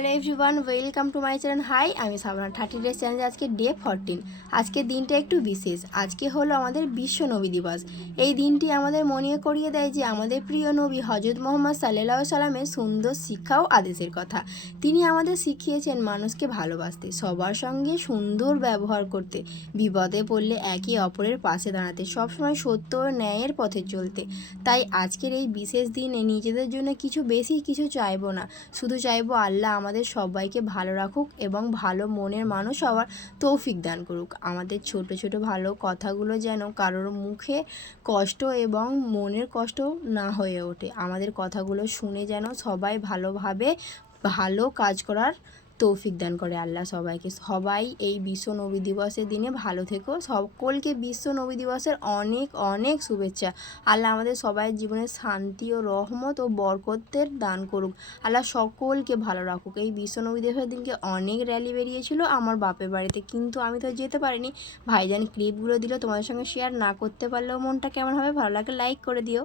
Hello everyone, welcome to my channel. Hi, আমি Sabna 30 days চ্যানেলে আজকে ডে 14। আজকের দিনটা একটু বিশেষ। আজকে হলো আমাদের বিশ্ব নবী দিবস। এই দিনটি আমাদের মনে করিয়ে দেয় যে আমাদের প্রিয় নবী হজরত মোহাম্মদ সাল্লাল্লাহু সাল্লামের সুন্দর শিক্ষা ও আদেশের কথা। তিনি আমাদের শিখিয়েছেন মানুষকে ভালোবাসতে, সবার সঙ্গে সুন্দর ব্যবহার করতে, বিপদে পড়লে একে অপরের পাশে দাঁড়াতে, সবসময় সত্য ও ন্যায়ের পথে চলতে। তাই আজকের এই বিশেষ দিনে নিজেদের জন্য বেশি কিছু চাইবো না, শুধু চাইবো আল্লাহ আমাদের সবাইকে ভালো রাখুক এবং ভালো মনের মানুষ হওয়ার তৌফিক দান করুক। আমাদের ছোট ছোট ভালো কথাগুলো যেন কারোর মুখে কষ্ট এবং মনের কষ্ট না হয়ে ওঠে। আমাদের কথাগুলো শুনে যেন সবাই ভালোভাবে ভালো কাজ করার তৌফিক দান করে আল্লাহ সবাইকে। সবাই এই বিশ্ব নবী দিবসের দিনে ভালো থেকো। সকলকে বিশ্ব নবী দিবসের অনেক অনেক শুভেচ্ছা। আল্লাহ আমাদের সবাই জীবনে শান্তি ও রহমত ও বরকতের দান করুক। আল্লাহ সকলকে ভালো রাখুক। এই বিশ্ব নবী দিবসের দিনকে অনেক র্যালি বেরিয়েছিল আমার বাপের বাড়িতে, কিন্তু আমি তো যেতে পারিনি। ভাইজান ক্লিপগুলো দিল, তোমাদের সঙ্গে শেয়ার না করতে পারলেও মনটা কেমন হবে, ভালো লাগে লাইক করে দিও।